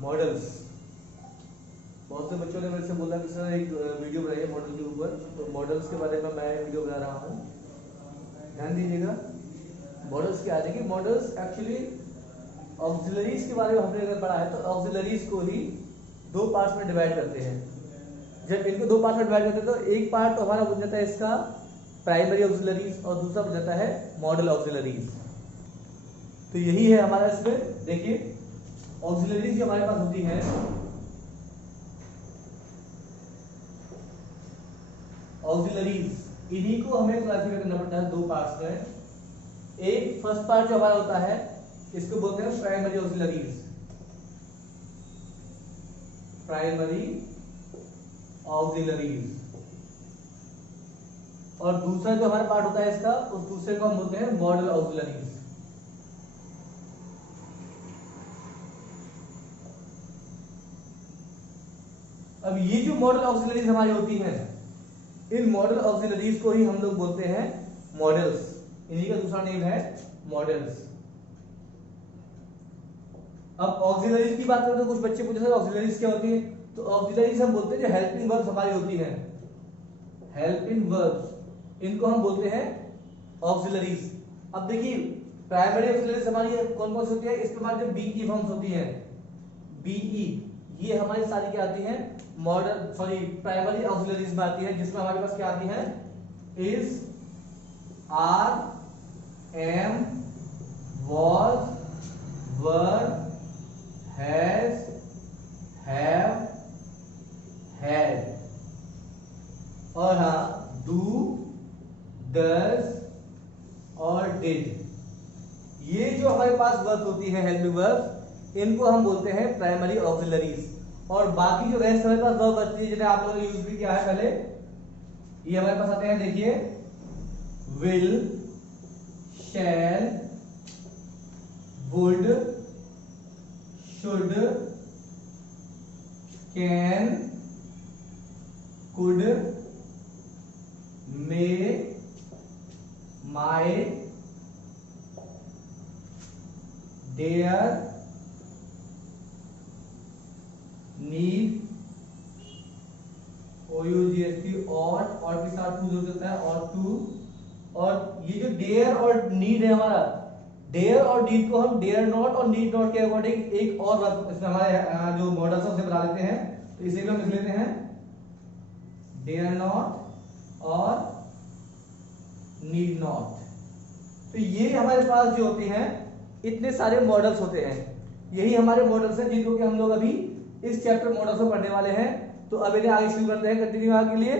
Models. बहुत से बच्चों ने मेरे से बोला कि सर एक वीडियो बनाइए मॉडल के ऊपर, तो मॉडल्स के बारे में मैं वीडियो बना रहा हूँ। ध्यान दीजिएगा, मॉडल्स क्या है। देखिए मॉडल्स एक्चुअली ऑक्सिलरीज के बारे में हमने अगर पढ़ा है तो ऑक्सिलरीज को ही दो पार्ट्स में डिवाइड करते हैं। जब इनको दो पार्ट में डिवाइड करते हैं तो एक पार्ट तो हमारा बन जाता है इसका प्राइमरी ऑक्सिलरीज और दूसरा बन जाता है मॉडल ऑक्सिलरीज। तो यही है हमारा इसमें। देखिए ऑक्सिलरीज जो हमारे पास होती है, ऑक्सिलरीज इन्हीं को हमें क्लासिफाई करना पड़ता है दो पार्ट्स में। एक फर्स्ट पार्ट जो हमारा होता है इसको बोलते हैं प्राइमरी ऑक्सिलरीज, प्राइमरी ऑक्सिलरीज। और दूसरा जो हमारा पार्ट होता है इसका, उस दूसरे को हम बोलते हैं मॉडल ऑक्सिलरीज। अब ये जो मॉडल ऑक्सिलरीज हमारी होती हैं, इन मॉडल ऑक्सिलरीज को ही हम लोग बोलते हैं मॉडल्स। इन्हीं का दूसरा नेम है मॉडल्स। अब ऑक्सिलरीज की बात करें तो कुछ बच्चे पूछे सर ऑक्सिलरीज क्या होती है, तो ऑक्सिलरीज हम बोलते हैं जो हेल्पिंग वर्ब्स हमारी होती हैं, हेल्पिंग वर्ब्स, इनको हम बोलते हैं ऑक्सिलरीज। अब देखिए प्राइमरी ऑक्सिलरीज हमारी कौन कौन सी होती है, इसके बाद जो बीई फॉर्म्स होती हैं, बीई ये हमारी सारी क्या आती हैं, मॉडल प्राइमरी ऑक्सिलरीज में आती है, जिसमें हमारे पास क्या आती है, is, are, am, was, were, has, have, had, और हाँ डू, डज और डिड। ये जो हमारे पास वर्ब होती है हेल्पिंग वर्ब, इनको हम बोलते हैं प्राइमरी ऑक्सिलरीज। और बाकी जो रेस्ट हमारे पास वर्ब बचती है, जिन्हें आप लोगों ने यूज भी किया है पहले, ये हमारे पास आते हैं। देखिए will, shall, would, should, can, could, may, might, dare, need, OUGST, और के साथ टू जो होता है, और टू। और ये जो डेयर और नीड है हमारा, डेयर और नीड को हम डेयर नॉट और नीड नॉट के अकॉर्डिंग एक और इसमें हमारे जो मॉडल्स है उसे बना लेते हैं। तो इसे भी हम लिख लेते हैं डेयर नॉट और नीड नॉट। तो ये हमारे पास जो होते हैं इतने सारे मॉडल्स होते हैं, यही हमारे मॉडल्स हैं जिनको कि हम लोग अभी इस चैप्टर मॉडल्स में पढ़ने वाले हैं। तो अब इन्हें आगे शुरू करते हैं कंटिन्यू आगे के लिए।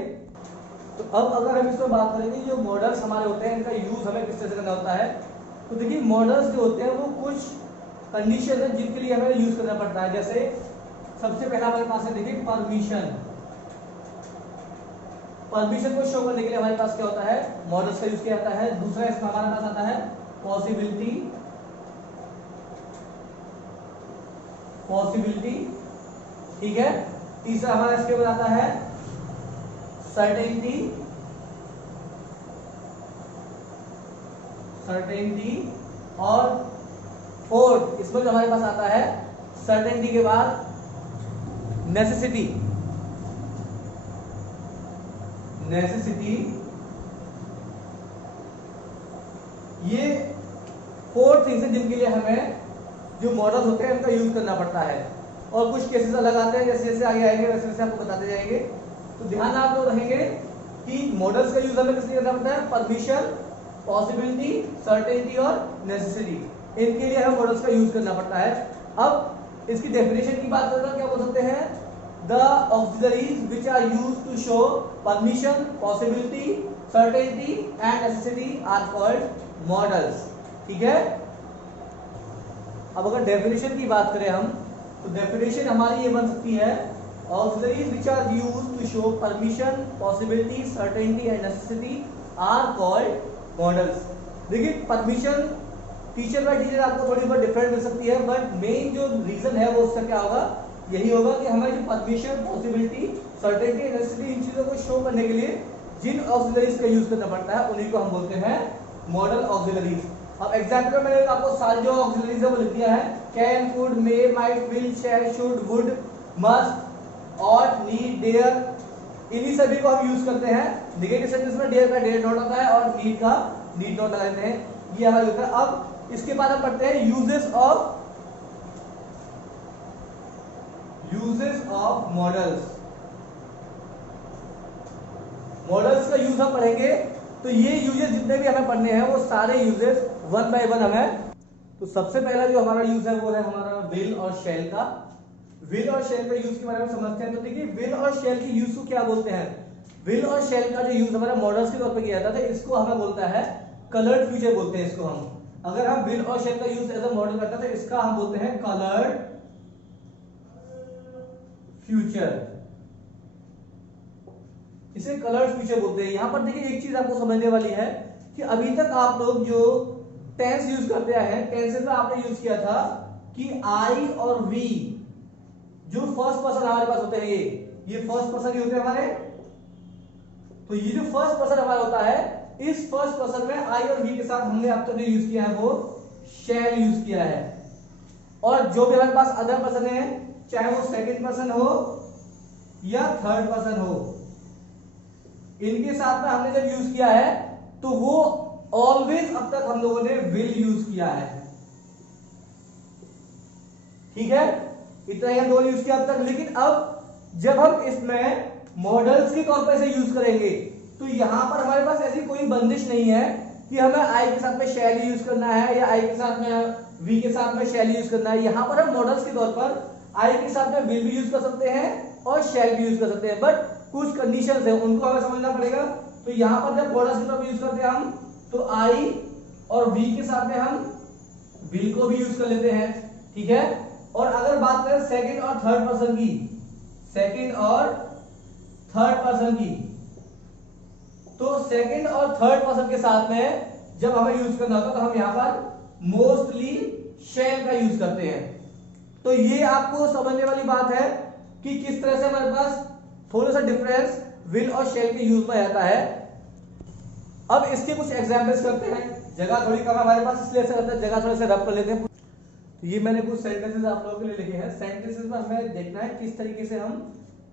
तो अब अगर हम इसमें बात करेंगे जो मॉडल्स हमारे होते हैं इनका यूज हमें किस तरह से करना होता है, तो देखिए मॉडल्स जो होते हैं वो कुछ कंडीशन है जिनके लिए हमें यूज करना पड़ता है। जैसे सबसे पहला हमारे पास है, देखिए परमिशन। परमिशन को शो करने के लिए हमारे पास क्या होता है, मॉडल्स का यूज किया जाता है। दूसरा इसमें हमारे पास आता है पॉसिबिलिटी, पॉसिबिलिटी, ठीक है। तीसरा हमारा इसके बाद आता है सर्टेनिटी, सर्टेनिटी, और फोर्थ इसमें जो हमारे पास आता है सर्टेनिटी के बाद नेसेसिटी, नेसेसिटी। ये फोर्थ थिंग्स है जिनके लिए हमें जो मॉडल्स होते हैं उनका यूज करना पड़ता है। और कुछ केसेस अलग आते हैं, जैसे जैसे आगे आएंगे वैसे वैसे आपको बताते जाएंगे। तो ध्यान आप लोग रखेंगे कि मॉडल्स का यूज हमें किस लिए करना पड़ता है, परमिशन, पॉसिबिलिटी, सर्टेनिटी और नेसेसिटी, इनके लिए हमें मॉडल्स का यूज करना पड़ता है। अब इसकी डेफिनेशन की बात करें तो क्या बोल सकते हैं, the auxiliaries which are used to show permission, possibility, certainty and necessity are called modals, ठीक है। अब अगर डेफिनेशन की बात करें हम, तो डेफिनेशन हमारी ये बन सकती है, auxiliaries which are used to show permission, possibility, certainty and necessity are called modals. देखिए परमिशन टीचर बाय टीचर आपको थोड़ी बहुत डिफरेंट मिल सकती है, बट मेन जो रीजन है वो उसका क्या होगा, यही होगा कि हमें जो परमिशन, पॉसिबिलिटी, सर्टेनिटी, नेसेसिटी, इन चीजों को शो करने के लिए जिन ऑक्सिलरीज का यूज करना पड़ता है उन्हीं को हम बोलते हैं मॉडल ऑक्सिलरीज। अब एग्जाम्पल में मैंने आपको सारी जो ऑक्सिलरीज है वो लिख दिया है, can, could, may, might, will, shall, should, would, must, ought, need, dare, इन्हीं सभी को हम यूज करते हैं नेगेटिव सेंटेंस में। डेयर का डेयर नॉट आता है और नीड का नीड नॉट लगा देते हैं, ये हमारा होता है। अब इसके बाद हम पढ़ते हैं यूजेस ऑफ मॉडल्स। मॉडल्स का यूज हम पढ़ेंगे, तो ये यूजेस जितने भी हमें पढ़ने हैं वो सारे यूजेस वन बाय वन हमें। तो सबसे पहला जो हमारा यूज है वो है हमारा विल और शैल का। विल और शैल का यूज के बारे में समझते हैं। तो देखिए विल और शैल के यूज को क्या बोलते हैं। विल और शैल का जो यूज हमारा मॉडल्स के तौर पे किया जाता है, इसको हमें बोलता है कलर्ड फ्यूचर बोलते हैं इसको हम। अगर हम विल और शैल का यूज एज अ मॉडल करते हैं तो इसका हम बोलते हैं कलर्ड फ्यूचर, इसे कलर्ड फ्यूचर बोलते हैं। यहां पर देखिए एक चीज आपको समझने वाली है कि अभी तक आप लोग जो टेंस यूज करते आए हैं, टेंसेस में आपने यूज किया था कि आई और वी जो फर्स्ट पर्सन हमारे पास होते हैं, ये फर्स्ट पर्सन ही होते हैं हमारे। तो ये जो फर्स्ट पर्सन हमारा होता है, इस फर्स्ट पर्सन में आई और वी के साथ हमने अब तक जो यूज किया है वो शैल यूज किया है। और जो भी हमारे पास अदर पर्सन है, चाहे वो सेकंड पर्सन हो या थर्ड पर्सन हो, इनके साथ में हमने जब यूज किया है तो वो ऑलवेज अब तक हम लोगों ने विल यूज किया है। ठीक है, इतना ही हम लोगों ने यूज किया अब तक। लेकिन अब जब हम इसमें मॉडल्स के तौर पर इसे यूज करेंगे तो यहां पर हमारे पास ऐसी कोई बंदिश नहीं है कि हमें आई के साथ में शैल यूज करना है या आई के साथ में वी के साथ में शैल यूज करना है। यहां पर हम मॉडल्स के तौर पर आई के साथ में विल भी यूज कर सकते हैं और शैल भी यूज कर सकते हैं, बट कुछ कंडीशंस है उनको हमें समझना पड़ेगा। तो यहां पर जब मॉडल्स के तौर पर यूज करते हैं हम, तो आई और वी के साथ में हम विल को भी यूज कर लेते हैं। ठीक है, और अगर बात करें सेकंड और थर्ड पर्सन की, सेकंड और थर्ड पर्सन की, तो सेकंड और थर्ड पर्सन के साथ में जब हमें यूज करना होता है तो हम यहां पर मोस्टली शैल का यूज करते हैं। तो ये आपको समझने वाली बात है कि किस तरह से हमारे पास थोड़ा सा डिफरेंस विल और शैल के यूज में आता है। अब इसके कुछ एग्जांपल्स करते हैं। जगह थोड़ी कम हमारे पास, इसलिए ऐसा करते हैं जगह थोड़े से रब कर लेते हैं। तो ये मैंने कुछ सेंटेंसेस आप लोगों के लिए लिखे हैं। सेंटेंसेस में हमें देखना है किस तरीके से हम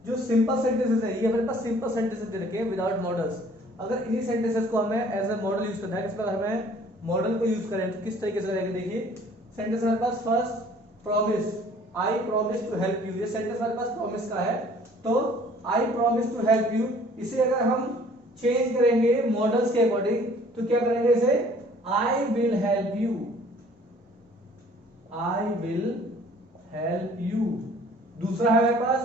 जो सिंपल सेंटेंसेस है, ये हमारे पास सिंपल सेंटेंसेस दे रखे हैं विदाउट मॉडल्स। अगर इन्हीं सेंटेंसेस को हमें एज अ मॉडल यूज करना है, इस पर हमें मॉडल को यूज करें तो किस तरीके से करेंगे। देखिए सेंटेंस हमारे पास first promise, I promise to help you, ये सेंटेंस हमारे पास प्रॉमिस का है। तो I promise to help you, इसे अगर हम चेंज करेंगे मॉडल्स के अकॉर्डिंग तो क्या करेंगे इसे, I will help you, I will help you. दूसरा है हमारे पास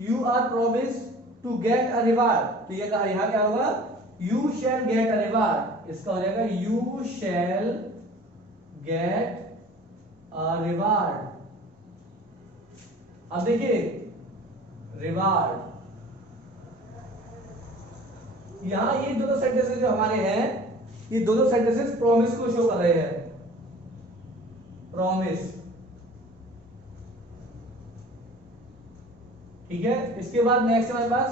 you are promise to get a reward, तो ये कहा यहां क्या होगा, you shall get a reward, इसका हो जाएगा you shall get a reward. अब देखिए रिवार्ड, यहां ये दोनों सेंटेंसेस जो हमारे हैं, ये दोनों सेंटेंसेस प्रॉमिस को शो कर रहे हैं, प्रॉमिस। ठीक है, इसके बाद नेक्स्ट हमारे पास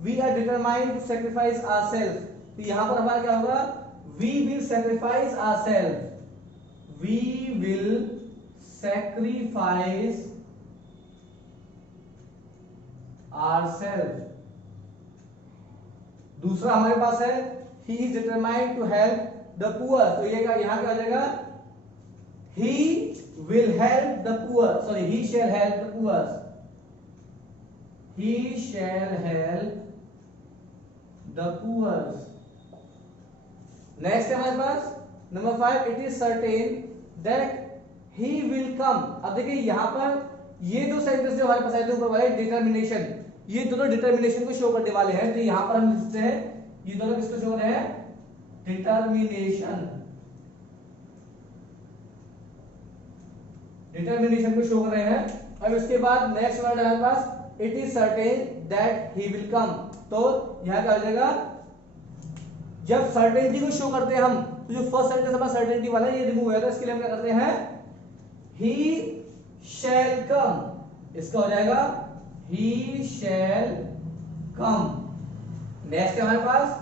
we are determined to sacrifice ourselves, तो यहां पर हमारा क्या होगा, we will sacrifice ourselves, we will sacrifice ourselves. दूसरा हमारे पास है he is determined to help the poor, तो ये यहां क्या आ जाएगा, he will help the poor, sorry he shall help the poor, he shall help the poor। Next है हमारे पास number 5, it is certain that he will come। अब देखिए यहां पर ये दो सेंटेंस जो हमारे पास आए थे ऊपर वाले डिटर्मिनेशन, ये दोनों डिटर्मिनेशन को शो करने वाले हैं। तो यहां पर हम लिखते हैं ये दोनों किसको शो कर रहे हैं, डिटर्मिनेशन, डिटर्मिनेशन को शो कर रहे हैं। अब इसके बाद नेक्स्ट वर्ड है हमारे पास it is certain that he will come, तो यहां क्या हो जाएगा, जब सर्टेनिटी को शो करते हैं हम, तो जो फर्स्ट सेंटेंस हमारा सर्टेनिटी वाला है ये रिमूव हो जाएगा, इसके लिए हम क्या करते हैं, ही शैल कम, इसका हो जाएगा ही शैल कम। नेक्स्ट है हमारे पास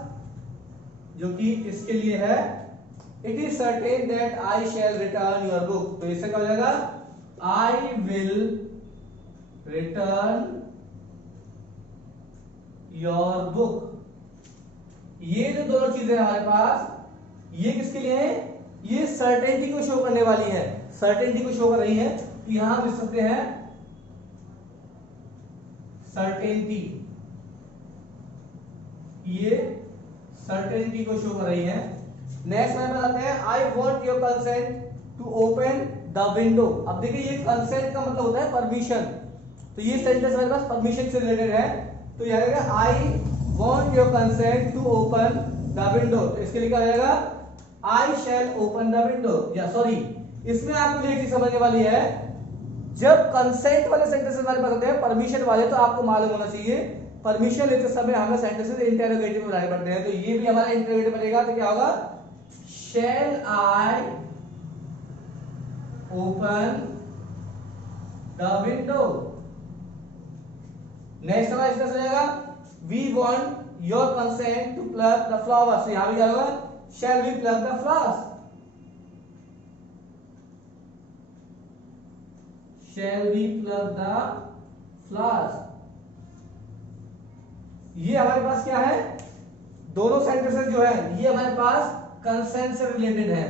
जो कि इसके लिए है it is certain that I shall return your book. तो इससे क्या हो जाएगा, I will return your book. ये जो दोनों चीजें हमारे पास, ये किसके लिए है, ये सर्टेनिटी को शो करने वाली है, सर्टेनिटी को शो कर रही है। तो यहां हम लिख सकते हैं सर्टेनिटी, ये सर्टेनिटी को शो कर रही है। नेक्स्ट में बताते हैं I want your consent to open the window. अब देखिए ये कंसेंट का मतलब होता है परमिशन, तो ये सेंटेंस हमारे पास परमिशन से रिलेटेड है। तो यह आएगा I want your consent to open the window. तो इसके लिए क्या हो जाएगा, I shall open the window. या सॉरी, इसमें आपको एक चीज समझने वाली है, जब कंसेंट वाले सेंटेंसेस हमारे पास होते हैं परमिशन वाले, तो आपको मालूम होना चाहिए परमिशन लेते समय हमें सेंटेंसेस इंटरोगेटिव में लाने पड़ते हैं। तो ये भी हमारा इंटरोगेटिव बनेगा। तो क्या होगा, shall I open the window. Next हमारा इसका जाएगा we want your consent to plug the flowers. यहां भी क्या होगा, shall we plug the flowers, shall we plug the flowers. ये हमारे पास क्या है, दोनों सेंटेंसेस जो है ये हमारे पास कंसेंट से रिलेटेड है,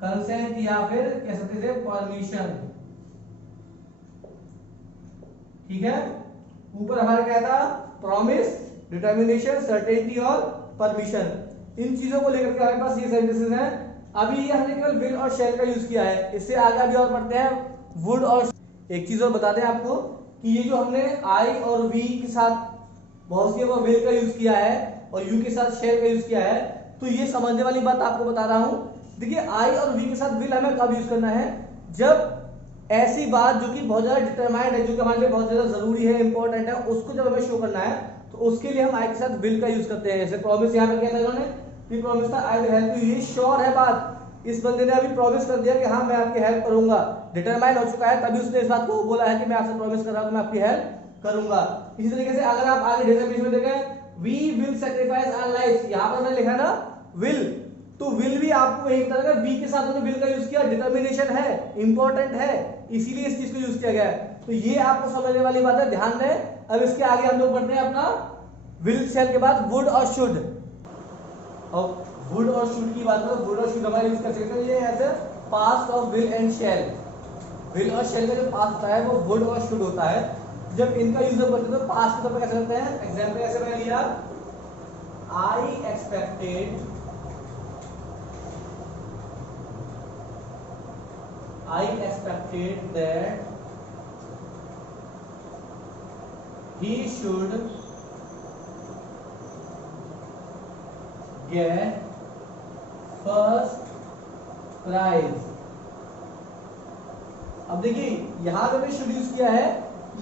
कंसेंट या फिर कह सकते थे परमिशन। ठीक है, ऊपर हमारा क्या था, प्रॉमिस, डिटर्मिनेशन, सर्टेनिटी और परमिशन। इन चीजों को लेकर के हमारे पास ये सेंटेंसेस हैं। अभी ये हमने केवल विल और शैल का यूज किया है, इससे आगे भी और पढ़ते हैं वुड और। एक चीज और बताते हैं आपको कि ये जो हमने आई और वी के साथ बहुत सी विल का यूज किया है और यू के साथ शेल का यूज किया है, तो ये समझने वाली बात आपको बता रहा हूं। देखिए आई और वी के साथ विल हमें कब यूज करना है, जब ऐसी बात जो कि बहुत ज्यादा डिटरमाइंड है, जो कि हमारे लिए बहुत ज्यादा जरूरी है, इंपॉर्टेंट है, उसको जब हमें शो करना है तो उसके लिए हम आई के साथ विल का यूज करते हैं। जैसे प्रॉमिस यहां पर क्या था इन्होंने, कि प्रॉमिस था आई विल हेल्प यू। ये श्योर है बात, इस बंदे ने अभी प्रॉमिस कर दिया कि हाँ मैं आपकी हेल्प करूंगा, डिटरमाइंड हो चुका है, तभी उसने इस बात को बोला है कि मैं आपसे प्रॉमिस कर रहा हूं, मैं आपकी हेल्प करूंगा। इसी तरीके से अगर आप आगे डेटाबेस में देखें, we will sacrifice our life, यहां पर मैंने लिखा ना विल, तो विल भी आपको यही बताएगा, वी के साथ उन्होंने विल का यूज किया, डिटर्मिनेशन है, इंपॉर्टेंट है, इसीलिए इस चीज को यूज किया गया है। तो ये आपको समझने वाली बात है, ध्यान दें। अब इसके आगे हम लोग पढ़ते हैं अपना विल शैल के बाद वुड और शुड। और वुड और शुड की बात करो, वुड और शुड हमारे यूज कर सकते हैं, ये as a past of will and shall. Will और शैल का जो पास्ट होता है वो वुड और शुड होता है। जब इनका यूज करते हैं तो पास्ट के तौर पर कैसे करते हैं, एग्जांपल ऐसे मैंने लिया, I expected, I expected that he should get first prize। अब देखिए यहां पे मैं शुड यूज किया है,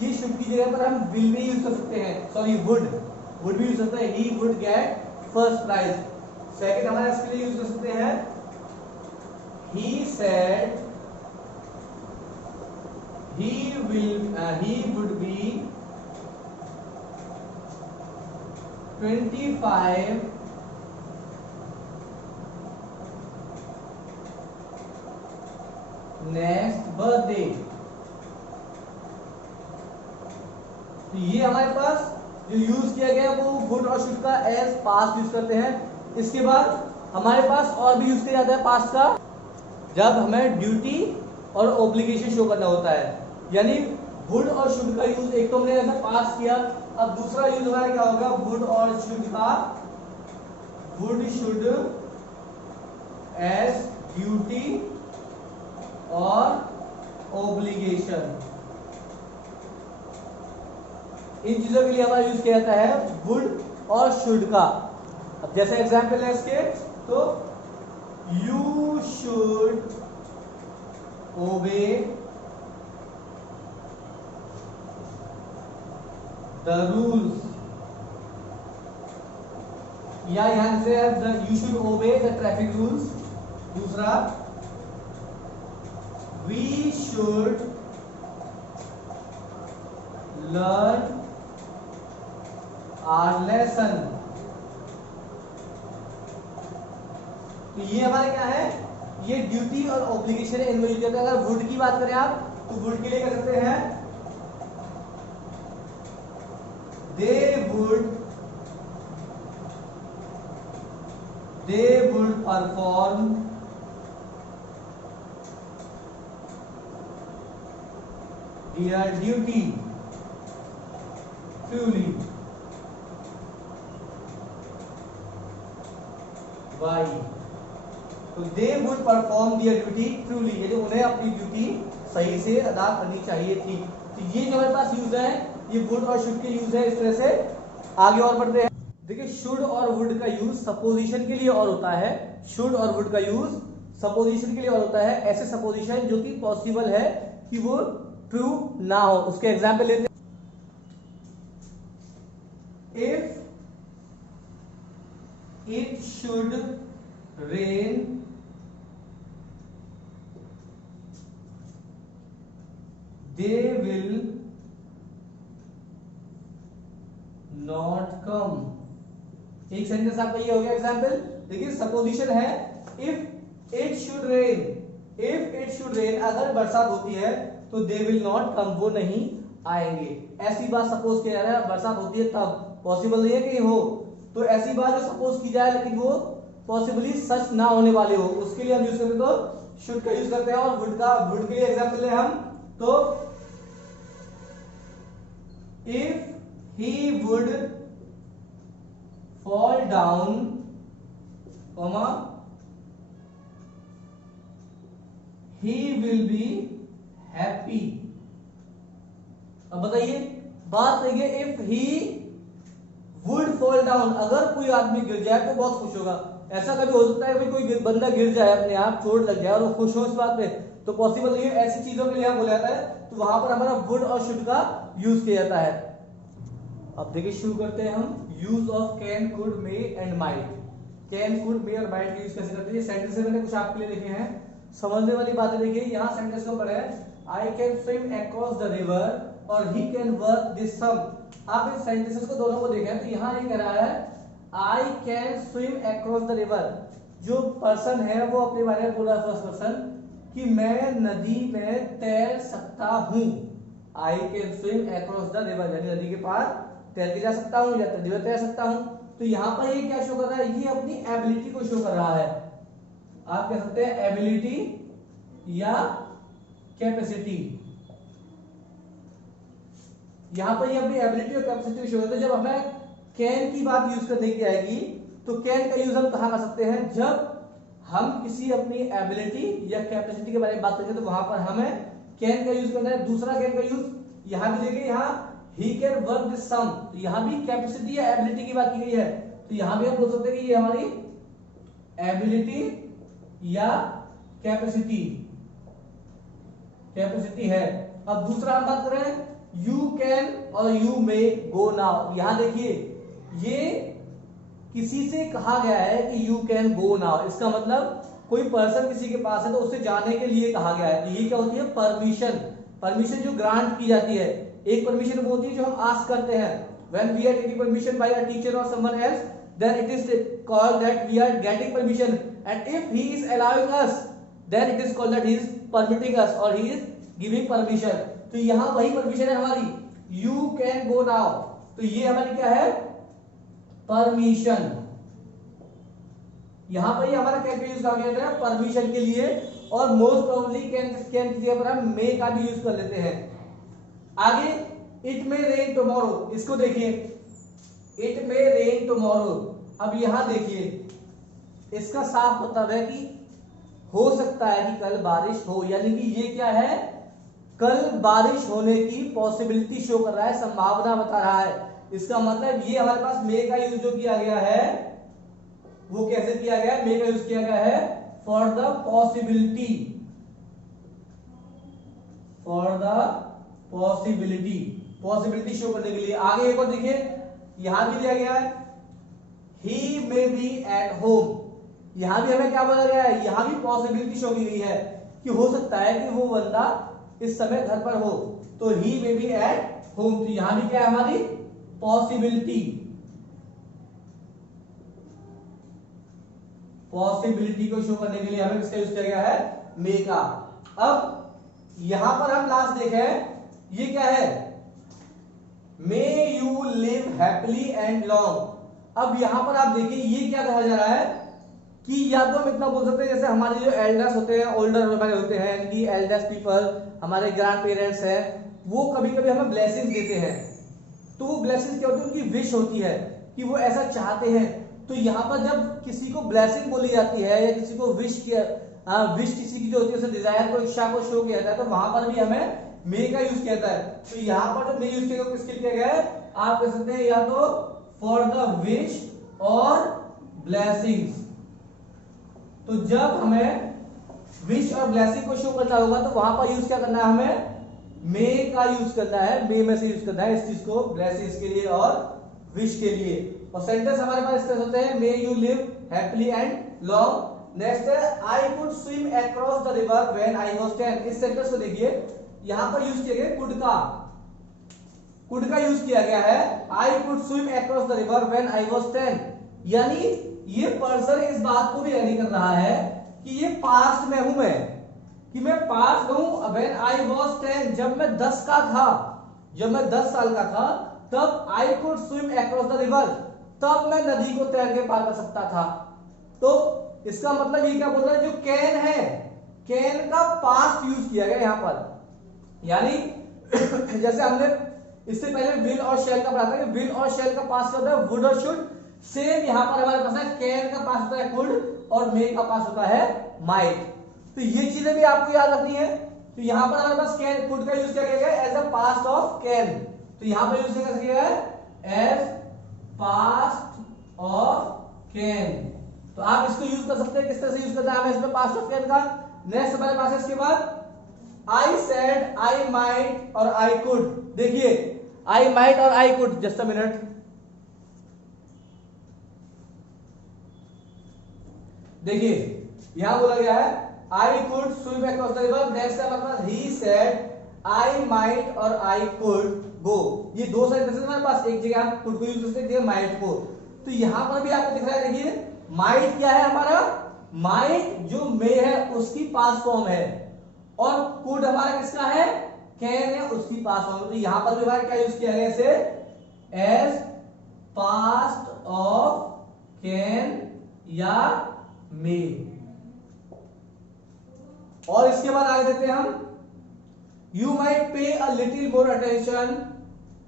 ये शुड की जगह पर हम विल भी यूज कर सकते हैं, सॉरी वुड भी यूज करते हैं, he would get first prize। Second हमारा इसके लिए यूज कर सकते हैं, he said he would be 25 next birthday. तो ये हमारे पास जो यूज किया गया वो वुड और शुड का एज पास्ट यूज करते हैं। इसके बाद हमारे पास और भी यूज किया जाता है पास्ट का, जब हमें ड्यूटी और ऑब्लिगेशन शो करना होता है, यानी वुड और शुड का यूज एक तो हमने ऐसा पास किया, अब दूसरा यूज हमारा क्या होगा, वुड और शुड का, वुड शुड एज ड्यूटी और ऑब्लिगेशन। इन चीजों के लिए हमारा यूज किया जाता है वुड और शुड का। अब जैसे एग्जांपल है इसके, तो you should obey the rules, या यहां से you should obey the traffic rules. दूसरा we should learn our lesson. तो ये हमारे क्या है, ये ड्यूटी और ऑब्लिगेशन है, इनमें यूज करते हैं। अगर वुड की बात करें आप, तो वुड के लिए कर सकते हैं they would perform their duty truly by, तो they would perform their duty truly, यानी उन्हें अपनी ड्यूटी सही से अदा करनी चाहिए थी। तो ये जो हमारे पास यूज है, ये वुड और शुड के यूज है। इस तरह से आगे और बढ़ते हैं। देखिए शुड और वुड का यूज सपोजिशन के लिए और होता है, शुड और वुड का यूज सपोजिशन के लिए और होता है, ऐसे सपोजिशन जो कि पॉसिबल है कि वो ट्रू ना हो। उसके एग्जाम्पल लेते हैं। If it should rain they will not come। एक सेंटेंस आपका ये हो गया एग्जाम्पल। देखिए सपोजिशन है इफ इट शुड रेन, अगर बरसात होती है तो दे विल नॉट कम, वो नहीं आएंगे। ऐसी बात सपोज किया जा रहा है, बरसात होती है तब, पॉसिबल नहीं है कि हो, तो ऐसी बात जो सपोज की जाए लेकिन वो पॉसिबली सच ना होने वाले हो, उसके लिए हम यूज करते तो शुड का यूज करते हैं। और वुड के लिए एग्जाम्पल है हम तो if he would fall down, he will be happy। अब बताइए बात सही है, if he would fall down, अगर कोई आदमी गिर जाए तो बहुत खुश होगा। ऐसा कभी हो सकता है कोई बंदा गिर जाए, अपने आप चोट लग जाए और वो खुश हो इस बात पे, तो पॉसिबल नहीं है। ऐसी चीजों के लिए हम बोला जाता है, तो वहां पर हमारा वुड और शुड का यूज किया जाता है। अब देखिए शुरू करते हैं हम use of can, could, may and might. Can, could, may और माइट का यूज कैसे करते हैं, ये सेंटेंस से मैंने कुछ आपके लिए लिखे हैं, समझने वाली बातें। देखिए यहाँ सेंटेंस को पढ़े, I can swim across the river और ही कैन वर्क दिस सम। आप इन सेंटेंसेस को दोनों को देखें तो यहाँ ये कह रहा है I can swim across the river, जो पर्सन है वो अपने बारे में बोला फर्स्ट पर्सन कि मैं नदी में तैर सकता हूं। I can swim across the river, यानी नदी के पार तैर के जा सकता हूं या नदी में तैर सकता हूं। तो यहां पर ये क्या शो कर रहा है, ये अपनी एबिलिटी को शो कर रहा है। आप कह सकते हैं एबिलिटी या कैपेसिटी। यहां पर ये अपनी एबिलिटी और कैपेसिटी को शो करता है। जब हमें कैन की बात यूज करने की आएगी तो कैन का यूज हम कहां कर सकते हैं, जब हम किसी अपनी एबिलिटी या कैपेसिटी के बारे में बात करेंगे तो वहां पर हमें कैन का यूज करना है। दूसरा कैन का यूज यहां भी देखिए, यहाँ he can work this sum, तो यहां भी कैपेसिटी या एबिलिटी की बात की गई है, तो यहां भी हम बोल सकते हैं कि ये हमारी एबिलिटी या कैपेसिटी है। अब दूसरा हम बात करें यू कैन और यू मे गो नाउ। यहां देखिए ये किसी से कहा गया है कि यू कैन गो नाउ, इसका मतलब कोई पर्सन किसी के पास है तो उससे जाने के लिए कहा गया है। तो ये क्या होती है, परमिशन। परमिशन जो ग्रांट की जाती है, एक परमिशन वो होती है जो हम आस्क करते हैं, when we are taking permission by a teacher or someone else, then it is called that we are getting permission, and if he is allowing us then it is called that he is permitting us or he is giving permission। तो यहाँ वही permission है हमारी, you can go now, तो ये हमारी क्या है, परमिशन। यहां पर ये हमारा कैन का यूज कहा गया है परमिशन के लिए, और मोस्ट प्रोबेबली कैन की जगह पर हम मे का भी यूज कर लेते हैं। आगे इट मे रेन टुमारो, इसको देखिए इट मे रेन टुमारो। अब यहां देखिए इसका साफ मतलब है कि हो सकता है कि कल बारिश हो, यानी कि ये क्या है, कल बारिश होने की पॉसिबिलिटी शो कर रहा है, संभावना बता रहा है। इसका मतलब ये हमारे पास मे का यूज जो किया गया है वो कैसे किया गया है, मे का यूज किया गया है for the possibility, possibility show करने के लिए। आगे एक और देखिए यहां भी दिया गया है ही मे बी एट होम, यहां भी हमें क्या बोला गया है, यहां भी पॉसिबिलिटी शो की गई है कि हो सकता है कि वो बंदा इस समय घर पर हो, तो ही मे बी एट होम, तो यहां भी क्या है हमारी पॉसिबिलिटी। पॉसिबिलिटी को शो करने के लिए हमें किसका यूज किया गया है, मे का। अब यहां पर हम लास्ट देखें, ये क्या है, मे you live happily and long. अब यहां पर आप देखिए ये क्या कहा जा रहा है कि या तो हम इतना बोल सकते हैं जैसे हमारे जो एल्डर्स होते हैं, ओल्डर हमारे होते हैं, कि एल्डर्स पीपल हमारे ग्रैंड पेरेंट्स हैं, वो कभी कभी हमें ब्लेसिंग्स देते हैं। तो वो ब्लेसिंग्स क्या होती है, उनकी विश होती है कि वो ऐसा चाहते हैं। तो यहाँ पर जब किसी को ब्लेसिंग बोली जाती है या किसी को विश किया, विश किसी की जो होती है उसे डिजायर को, इच्छा को शो किया जाता है, तो वहां पर भी हमें मे का यूज किया जाता है। तो यहाँ पर जो मे यूज किया गया किसके लिए किया गया है, आप कह सकते हैं या तो फॉर द विश और ब्लेसिंग्स। तो जब हमें विश और ब्लेसिंग को शो करना होगा तो वहां पर यूज क्या करना है, हमें मे का यूज करना है, मे में से यूज करना है इस चीज को, ब्लेसिंग्स के लिए और विश के लिए। और सेंटेंस हमारे पास इस तरह होते हैं, may you live happily and long. Next है I could swim across the river when I was 10। इस सेंटेंस को देखिए, यहां पर यूज किया गया कुड का, कुड का यूज किया गया है, I could swim across the river when I was 10। यानी ये पर्सन इस बात को भी एग्री कर रहा है कि ये पास्ट में हूं मैं, कि मैं पास्ट में हूं। व्हेन आई वाज 10, जब मैं 10 का था, जब मैं 10 साल का था, तब आई could swim across the river, तब मैं नदी को तैर के पार कर सकता था। तो इसका मतलब ये क्या बोल रहा है, जो कैन है, कैन का पास्ट यूज किया गया यहां पर। यानी जैसे हमने इससे पहले विल और शेल का पढ़ा था कि विल और शेल का पास्ट होता है वुड और शुड, सेम यहां पर हमारे पास है कैन का पास्ट होता है कुड और मे का पास्ट होता है माइट। तो ये चीजें भी आपको याद रखनी है। तो यहां पर हमारे पास कैन, कुड का यूज किया गया है as a past of can, तो यहां पर यूज किया गया है एज पास्ट ऑफ कैन। तो आप इसको यूज कर सकते हैं, किस तरह से यूज करना है हमें इसमें पास्ट ऑफ कैन का। नेक्स्ट हमारे पास है इसके बाद आई सेड, आई माइट और आई कुड। देखिए आई माइट और I could, just a minute, देखिए यहां बोला गया है I could swim across the river, next हमारे पास ही सेड, आई माइट और आई कुड गो। ये दो सेंटेंसेस हमारे पास, एक जगह हम कुड को यूज करते हैं, माइट को। तो यहां पर भी आपको दिख रहा है, देखिए माइट क्या है हमारा, माइट जो मे है उसकी पास्ट फॉर्म है, और कुड हमारा किसका है, कैन है उसकी पास्ट फॉर्म। तो यहां पर भी हमारा क्या यूज किया गया, इसे एज पास्ट ऑफ कैन या मे। और इसके बाद आगे देखते हैं हम, you might pay a little more attention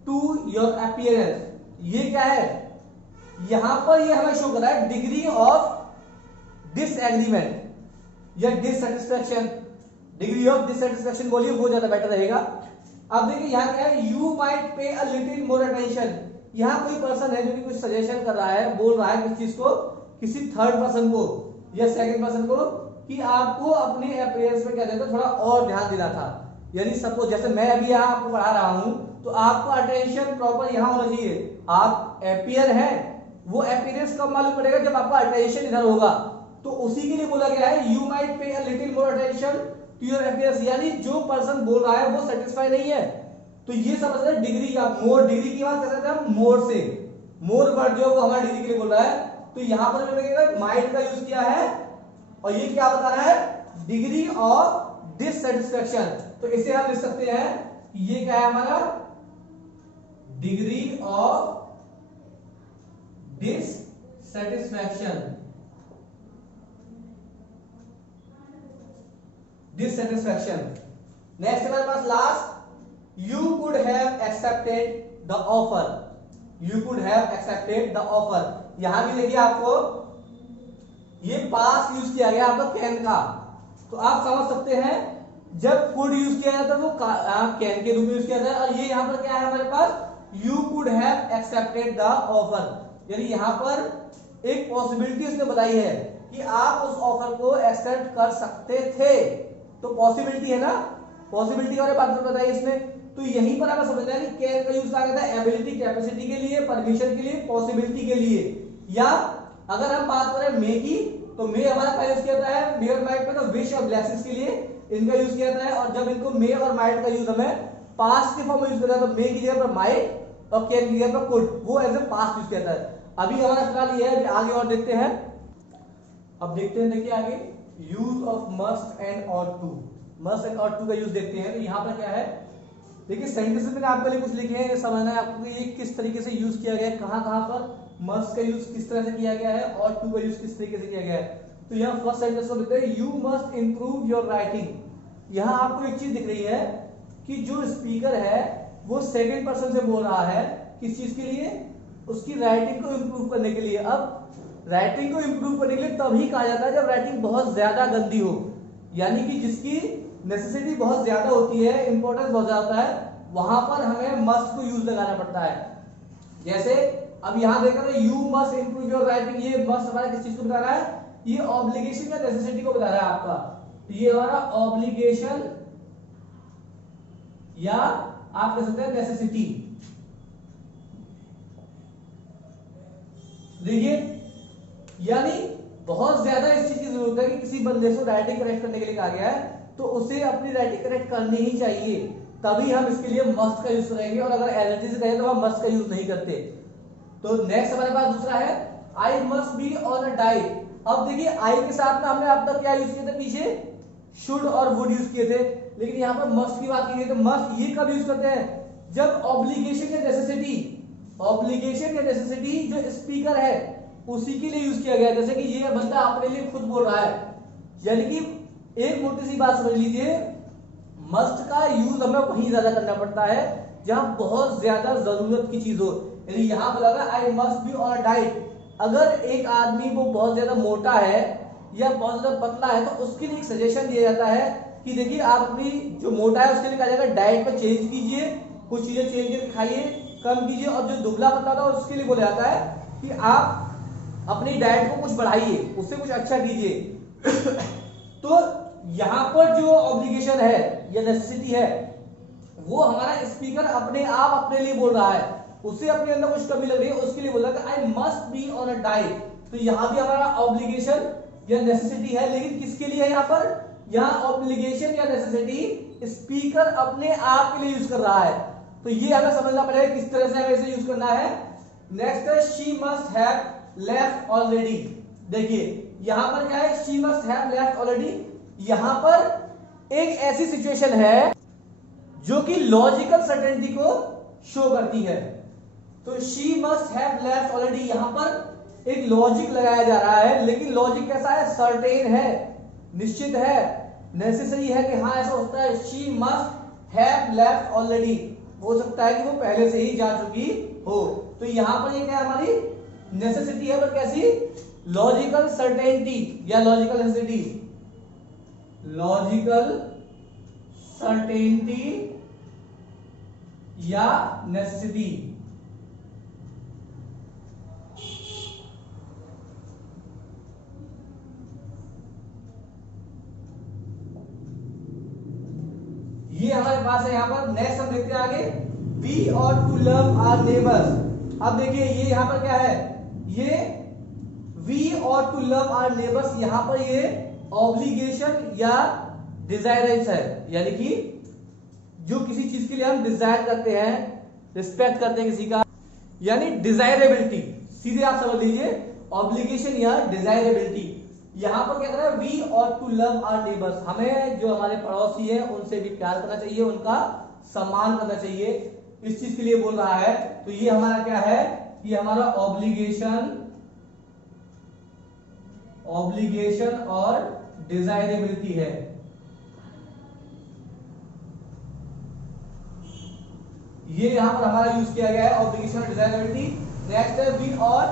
to your appearance. ये क्या है, यहां पर ये हमें शो कर रहा है डिग्री ऑफ डिसएग्रीमेंट या डिससेटिस्फैक्शन। डिग्री ऑफ डिससेटिस्फैक्शन बोलिए, वो ज्यादा बेटर रहेगा। अब देखिए यहां क्या है, you might pay a little more attention. यहां कोई पर्सन है जो कि कुछ सजेशन कर रहा है, बोल रहा है किस चीज को, किसी थर्ड पर्सन को या सेकंड पर्सन को, कि आपको अपने अपीयरेंस में क्या देता थोड़ा और ध्यान देना था। यानी सपोज जैसे मैं अभी यहाँ आपको पढ़ा रहा हूं, तो आपको अटेंशन प्रॉपर यहां होना चाहिए। आप अपीयर है, वो अपीयरेंस कब मालूम पड़ेगा, जब आपका अटेंशन इधर होगा। तो उसी के लिए बोला गया है you might pay a little more attention to your appearance. यानी जो पर्सन बोल रहा है वो सेटिस्फाई नहीं है, तो ये समझ रहे डिग्री का, मोर, डिग्री की बात कर सकते हैं हम मोर से, मोर वर्ड जो वो हमारा डिग्री के लिए बोल रहा है। तो यहां पर जो माइट का यूज किया है, और ये क्या बता रहा है, डिग्री ऑफ डिससेटिस्फैक्शन। तो इसे हम लिख सकते हैं कि ये क्या है हमारा, degree of dissatisfaction, dissatisfaction. Next हमारे पास last, you could have accepted the offer. You could have accepted the offer. यहां भी देखिए आपको ये पास यूज किया गया आपका कैन का, तो आप समझ सकते हैं जब कुड यूज किया जाता है तो कैन के रूप में यूज किया जाता है। और ये यहां पर क्या है हमारे पास, you could have accepted the offer. यानी यहां पर एक पॉसिबिलिटी उसने बताई है कि आप उस ऑफर को एक्सेप्ट कर सकते थे। तो पॉसिबिलिटी है ना, पॉसिबिलिटी के बारे में बात बताई इसने। तो यहीं पर हमें समझना है कि कैन का यूज आ गया था एबिलिटी, कैपेसिटी के लिए, परमिशन के लिए, पॉसिबिलिटी के लिए। या अगर हम बात करें मे की, तो मे हमारा क्या यूज किया जाता है, मे और माइट में, तो विश और ब्लेसिंग्स के लिए इनका यूज किया जाता है। और जब इनको मे और माइट का यूज हमें पास्ट के फॉर्म में यूज करना है, तो मे की जगह पर माइट और कैन की जगह पर कुड, वो एज ए पास्ट यूज किया जाता है। अभी हमारा फिलहाल ये है, अभी आगे और देखते हैं। अब देखते हैं, देखिए आगे use of must and ought to. Must and ought to का यूज देखते हैं। तो यहाँ पर क्या है, देखिए सेंटेंस में आपके लिए कुछ लिखे हैं, ये समझना है आपको कि ये किस तरीके से यूज किया गया है, कहाँ कहाँ पर मस्ट का यूज किस तरह से किया गया है और टू का यूज किस तरीके से किया गया है। तो यहाँ फर्स्ट सेंटेंस को लिखते हैं, you must improve your writing. यहाँ आपको एक चीज दिख रही है कि जो स्पीकर है वो सेकंड पर्सन से बोल रहा है, किस चीज के लिए, उसकी राइटिंग को इंप्रूव करने के लिए। अब राइटिंग को इंप्रूव करने के लिए तभी कहा जाता है जब राइटिंग बहुत ज्यादा गंदी हो, यानी कि जिसकी नेसेसिटी बहुत ज्यादा होती है, इंपॉर्टेंस बहुत ज्यादा होता है, वहां पर हमें मस्ट को यूज लगाना पड़ता है। जैसे अब यहां देख रहे हैं, you must improve your writing, ये मस्ट हमारा किस चीज को बता रहा है, ये ऑब्लिगेशन या नेसेसिटी को बता रहा है आपका। तो ये हमारा ऑब्लिगेशन या आप कह सकते हैं नेसेसिटी। देखिए यानी बहुत ज्यादा इस चीज की जरूरत है कि किसी बंदे को राइटिंग करेक्ट करने के लिए कहा गया है तो उसे अपनी राइटिंग करेक्ट करनी ही चाहिए, तभी हम इसके लिए मस्ट का यूज करेंगे। और अगर एलर्जी से कहें तो हम मस्ट का यूज नहीं करते। तो नेक्स्ट हमारे पास दूसरा है, I must be on a diet. अब देखिए आई के साथ में हमने अब तक क्या यूज किए थे, पीछे शुड और वुड यूज किए थे, लेकिन यहाँ पर मस्ट की बात की गई तो मस्ट ये कब यूज करते हैं, जब ऑब्लिगेशन या नेसेसिटी, ऑब्लिगेशन या नेसेसिटी जो स्पीकर है उसी के लिए यूज किया गया। जैसे कि ये बंदा अपने लिए खुद बोल रहा है, यानी कि एक मोटी सी बात समझ लीजिए, मस्ट का यूज हमें वहीं ज्यादा करना पड़ता है जहां बहुत ज्यादा जरूरत की चीज हो। यानी यहां पर लगा I must be on a diet, अगर एक आदमी वो बहुत ज्यादा मोटा है या बहुत ज्यादा पतला है तो उसके लिए एक सजेशन दिया जाता है कि देखिए आप अपनी जो मोटा है उसके लिए कहा जाएगा डाइट पर चेंज कीजिए, कुछ चीजें चेंज करके खाइए, कम कीजिए। और जो दुबला पतला था उसके लिए बोला जाता है कि आप अपनी डाइट को कुछ बढ़ाइए, उससे कुछ अच्छा कीजिए। तो यहां पर जो ऑब्लिगेशन है या नेसेसिटी है वो हमारा स्पीकर अपने आप अपने लिए बोल रहा है, उसे अपने अंदर कुछ कमी लग रही है उसके लिए बोल रहा है I must be on a diet. तो यहां भी हमारा ऑब्लिगेशन या नेसेसिटी है, लेकिन किसके लिए है, यहां पर यहां ऑब्लिगेशन या नेसेसिटी स्पीकर अपने आप के लिए यूज कर रहा है। तो ये हमें समझना पड़ेगा किस तरह से हमें इसे यूज करना है। नेक्स्ट है she must have left already. देखिए यहां पर क्या है, she must have left already, यहां पर एक ऐसी सिचुएशन है जो कि लॉजिकल सर्टेनिटी को शो करती है। तो she must have left already, यहां पर एक लॉजिक लगाया जा रहा है, लेकिन लॉजिक कैसा है, सर्टेन है, निश्चित है, नेसेसरी है कि हाँ ऐसा होता है। She must have left already, हो सकता है कि वो पहले से ही जा चुकी हो। तो यहां पर ये क्या है, हमारी नेसेसिटी है, पर कैसी, लॉजिकल सर्टेनिटी या लॉजिकल नेसेसिटी, लॉजिकल सर्टेनिटी या नेसेसिटी। ये हमारे पास है। यहां पर नेक्स्ट हम देखते हैं आगे, वी और टू लव आवर नेबर्स। अब देखिए ये यहां पर क्या है, ये वी और टू लव आवर नेबर्स, यहां पर ये ऑब्लिगेशन या डिजायरेंस है, यानी कि जो किसी चीज के लिए हम डिजायर करते हैं, रिस्पेक्ट करते हैं किसी का, यानी डिजायरेबिलिटी, सीधे आप समझ लीजिए ऑब्लिगेशन या डिजायरेबिलिटी। यहां पर क्या कर रहा है, वी और टू लव आवर नेबर्स, हमें जो हमारे पड़ोसी हैं उनसे भी प्यार करना चाहिए, उनका सम्मान करना चाहिए, इस चीज के लिए बोल रहा है। तो ये हमारा क्या है, ये हमारा ऑब्लिगेशन, ऑब्लिगेशन और डिजायरेबिलिटी है। ये यहां पर हमारा यूज किया गया है, ऑब्लिगेशन और डिजायरेबिलिटी। नेक्स्ट है वी और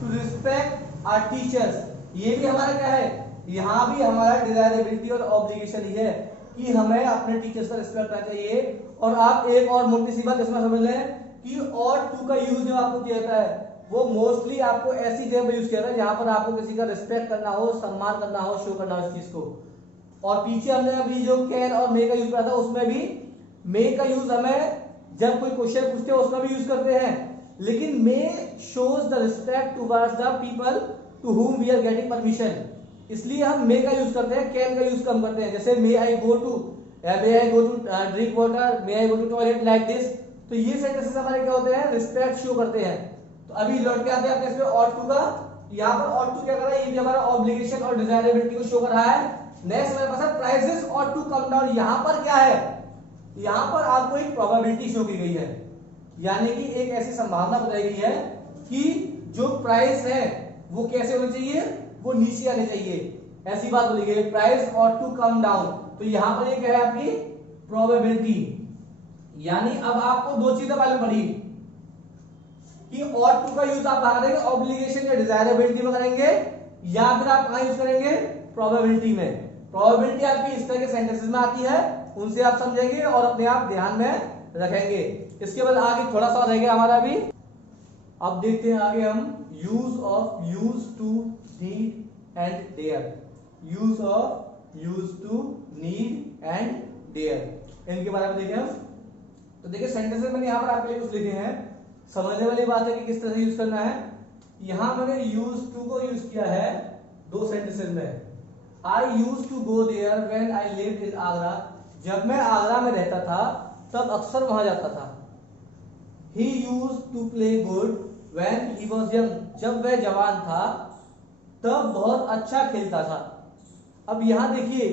टू रिस्पेक्ट आवर टीचर्स, ये भी हमारा क्या है, यहां भी हमारा डिजायरेबिलिटी और ऑब्लिगेशन ही है कि हमें अपने टीचर्स का रिस्पेक्ट करना चाहिए। और आप एक और मोटी सी बात इसमें समझ लें कि और टू का यूज जो आपको किया जाता है वो मोस्टली आपको ऐसी जगह पर यूज किया जाता है जहां पर आपको किसी का रिस्पेक्ट करना हो, सम्मान करना हो, शो करना हो इस चीज को। और पीछे हमने अभी जो कैन और मे का यूज करा था उसमें भी मे का यूज हमें जब कोई क्वेश्चन पूछते हैं उसमें भी यूज करते हैं, लेकिन may shows the respect towards the people to whom we are getting permission, इसलिए हम मे का यूज करते हैं, कैन का यूज कम करते हैं। जैसे may I go to drink water, may I go to toilet, like this. तो ये सेंटेंसेस हमारे क्या होते हैं, रिस्पेक्ट शो करते हैं। तो अभी लौट के आते हैं अपने इसमें और टू का। यहाँ पर ought to क्या कर रहा है, ये भी हमारा ऑब्लिगेशन और डिजायरेबिलिटी को शो कर रहा है। नेक्स्ट हमारे पास है prices ought to come down। यहाँ पर क्या है, यहाँ पर आपको एक प्रोबेबिलिटी शो की गई है, यानी कि एक ऐसी संभावना बताई गई है कि जो प्राइस है वो कैसे होनी चाहिए, वो नीचे आने चाहिए, ऐसी बात बोली गई है, price ought to come down। तो यहाँ पर ये क्या है आपकी प्रोबेबिलिटी, यानी अब आपको दो चीजें मालूम पड़ी कि ought to का यूज आप कहां करेंगे, ऑब्लिगेशन या डिजायरेबिलिटी में करेंगे, या फिर आप कहां यूज करेंगे, प्रोबेबिलिटी में। प्रोबेबिलिटी आपकी इस तरह के सेंटेंसेस में आती है, उनसे आप समझेंगे और अपने आप ध्यान में रखेंगे। इसके बाद आगे थोड़ा सा रहेगा हमारा भी। अब देखते हैं आगे हम use of used to, need and dare. Use of used to, need and dare, इनके बारे में देखें हम। तो देखिए सेंटेंसेस मैंने यहाँ पर आपके लिए कुछ लिखे हैं, समझने वाली बात है कि किस तरह से यूज करना है। यहां मैंने यूज टू को यूज किया है दो सेंटेंसेस में। I use to go there when I lived in Agra. जब मैं आगरा में रहता था तब अक्सर वहां जाता था। He use to play good when he was young. जब वह जवान था तब बहुत अच्छा खेलता था। अब यहां देखिए,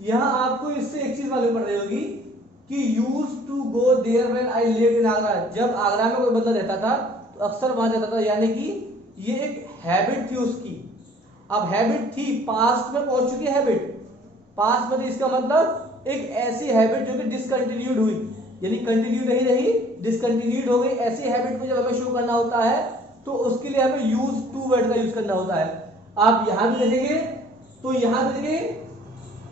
यहां आपको इससे एक चीज मालूम पड़ रही होगी कि used to go there when I lived in Agra. जब आगरा में कोई बंदा रहता था तो अक्सर वहां जाता था, यानी कि ये एक हैबिट थी उसकी। अब हैबिट थी, पास्ट में पहुंच चुकी हैबिट, पास्ट में, इसका मतलब एक ऐसी हैबिट जो कि डिसकंटिन्यूड हुई, यानी कंटिन्यू नहीं रही, डिसकंटिन्यूड हो गई। ऐसी हैबिट को जब हमें शो करना होता है तो उसके लिए हमें यूज टू वर्ड का यूज करना होता है। आप यहां भी देखेंगे तो यहां भी देखेंगे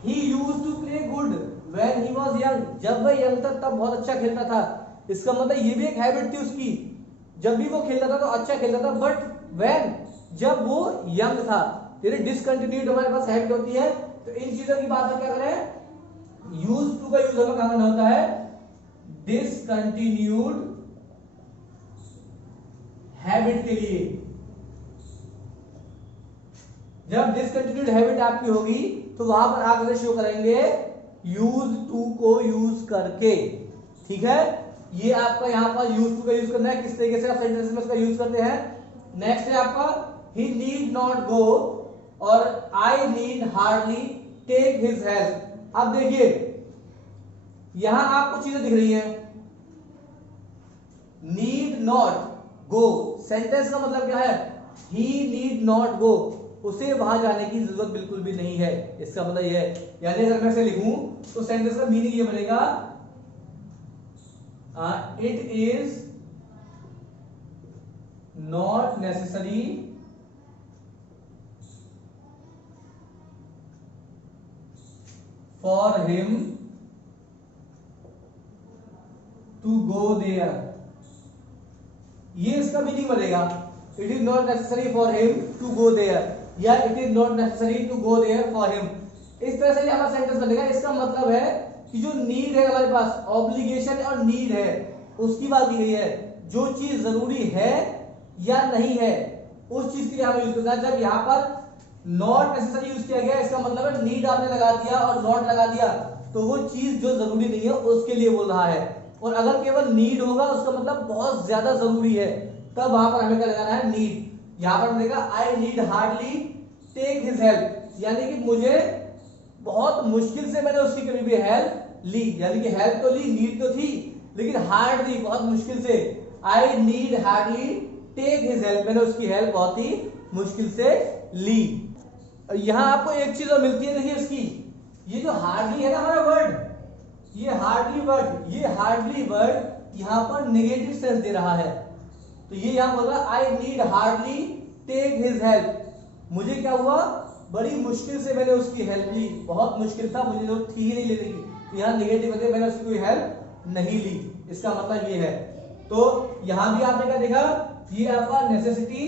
he use to play good when he was young. जब वह यंग था तब बहुत अच्छा खेलता था। इसका मतलब ये भी एक हैबिट थी उसकी, जब भी वो खेलता था तो अच्छा खेलता था, बट व्हेन, जब वो यंग था। यानी डिसकंटिन्यूड हमारे पास हैबिट होती है। तो इन चीजों की बात हम क्या करें, यूज टू का यूज हमें कहां करना होता है, डिसकंटिन्यूड हैबिट के लिए। जब डिसकंटिन्यूड हैबिट आपकी होगी तो वहां पर आप इसे शो करेंगे यूज टू को यूज करके। ठीक है, ये आपका यहां पर यूज टू का यूज करना है, किस तरीके से आप सेंटेंस में इसका यूज करते हैं। नेक्स्ट है आपका ही नीड नॉट गो और I need hardly take his help. अब देखिए यहां आपको चीजें दिख रही हैं, नीड नॉट गो, सेंटेंस का मतलब क्या है, ही नीड नॉट गो, उसे वहां जाने की जरूरत बिल्कुल भी नहीं है। इसका मतलब यह है, यानी अगर मैं इसे लिखूं तो सेंटेंस का मीनिंग ये बनेगा, it is not necessary for him to go there. ये इसका मीनिंग बनेगा, it is not necessary for him to go there, या it is not necessary to go there for him. इस तरह से हमारा सेंटेंस बनेगा। इसका मतलब है कि जो नीड है हमारे पास, ऑब्लिगेशन और नीड है, उसकी बात की गई है। जो चीज जरूरी है या नहीं है उस चीज के लिए हमें यूज करना है। जब यहाँ पर नॉट नेसेसरी यूज किया गया, इसका मतलब है नीड आपने लगा दिया और नॉट लगा दिया, तो वो चीज जो जरूरी नहीं है उसके लिए बोल रहा है। और अगर केवल नीड होगा उसका मतलब बहुत ज्यादा जरूरी है, तब वहां पर हमें क्या लगाना है, नीड। यहां पर देखा I need hardly take his help, यानी कि मुझे बहुत मुश्किल से मैंने उसकी कभी भी हेल्प ली, यानी कि हेल्प तो ली, नीड तो थी, लेकिन हार्डली बहुत मुश्किल से। I need hardly take his help, मैंने उसकी हेल्प बहुत ही मुश्किल से ली। यहां आपको एक चीज और मिलती है, देखिए उसकी, ये जो हार्डली है ना हमारा वर्ड, ये हार्डली वर्ड यहां पर नेगेटिव सेंस दे रहा है। तो ये यहां बोल रहा है I need hardly take his help, मुझे क्या हुआ, बड़ी मुश्किल से मैंने उसकी हेल्प ली, बहुत मुश्किल था, मुझे जो थी ही नहीं लेने की। तो यहां नेगेटिव है, मैंने उसकी कोई हेल्प नहीं ली, इसका मतलब ये है। तो यहां भी आपने क्या देखा, ये आपका नेसेसिटी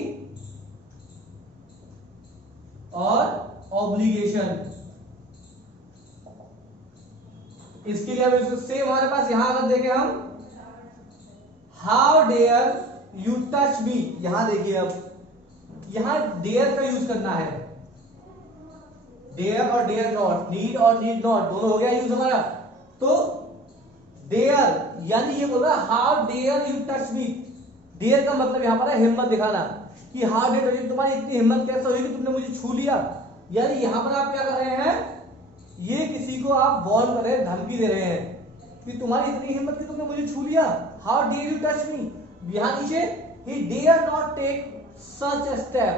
और ऑब्लिगेशन, इसके लिए हम सेम हमारे पास यहां अगर देखें हम, how dare you touch me, यहां देखिए अब यहां डेयर का यूज करना है, डेयर और डेयर नॉट, नीड और नीड नॉट दोनों हो गया यूज हमारा। तो डेयर यानी ये बोल रहा है how dare you touch me, dare का मतलब यहां पर है हिम्मत दिखाना, कि हाउ डिड यू, तुम्हारी इतनी हिम्मत कैसे हुई कि तुमने मुझे छू लिया। यानी यहाँ पर आप क्या कर रहे हैं, ये किसी को आप वॉर्न कर रहे हैं, धमकी दे रहे हैं कि तुम्हारी इतनी हिम्मत कि तुमने मुझे छू लिया, how dare you touch me. यहाँ नीचे he dare not take such a step,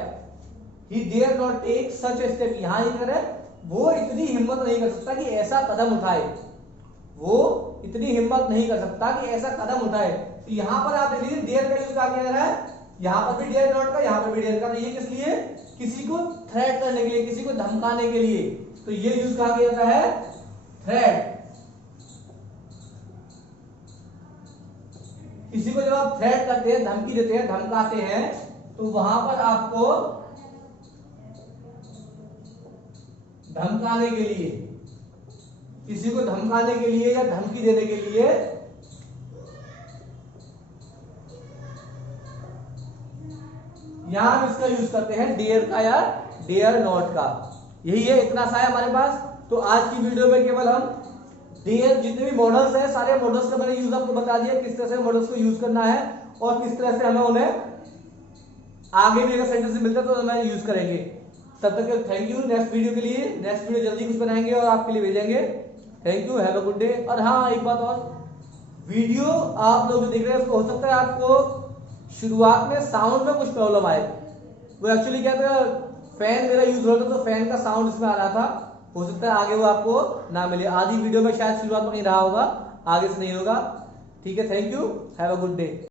he dare not take such a step, यहाँ लिख रहे वो इतनी हिम्मत नहीं कर सकता कि ऐसा कदम उठाए, वो इतनी हिम्मत नहीं कर सकता कि ऐसा कदम उठाए। तो यहाँ पर आप देखिए डेयर का यूज कहा गया है, यहाँ पर भी डेयर नॉट का, यहाँ पर भी डेयर का। तो ये किस लिए, किसी को थ्रेट करने के लिए, किसी को धमकाने के लिए, तो ये यूज कहा गया है थ्रेट। किसी को जब आप थ्रेट करते हैं, धमकी देते हैं, धमकाते हैं, तो वहां पर आपको धमकाने के लिए, किसी को धमकाने के लिए या धमकी देने के लिए यहां हम इसका यूज करते हैं डेयर का या डेयर नॉट का। यही है, इतना सा है हमारे पास। तो आज की वीडियो में केवल हम डेयर, जितने भी मॉडल्स हैं सारे मॉडल्स का मैंने यूज आपको बता दिया, किस तरह से मॉडल्स को यूज करना है और किस तरह से हमें उन्हें आगे भी अगर सेंटेंस मिलता है तो हमें यूज करेंगे। तब तक थैंक यू। नेक्स्ट वीडियो के लिए, नेक्स्ट वीडियो जल्दी कुछ बनाएंगे और आपके लिए भेजेंगे। Thank you, have a good day. और हाँ, एक बात और, वीडियो आप लोग जो देख रहे हैं उसको हो सकता है आपको शुरुआत में साउंड में कुछ प्रॉब्लम आए। वो एक्चुअली क्या था, फैन मेरा यूज हो रहा था तो फैन का साउंड इसमें आ रहा था, हो सकता है आगे वो आपको ना मिले। आधी वीडियो में शायद शुरुआत में कहीं रहा होगा, आगे से नहीं होगा। ठीक है, thank you, have a good day.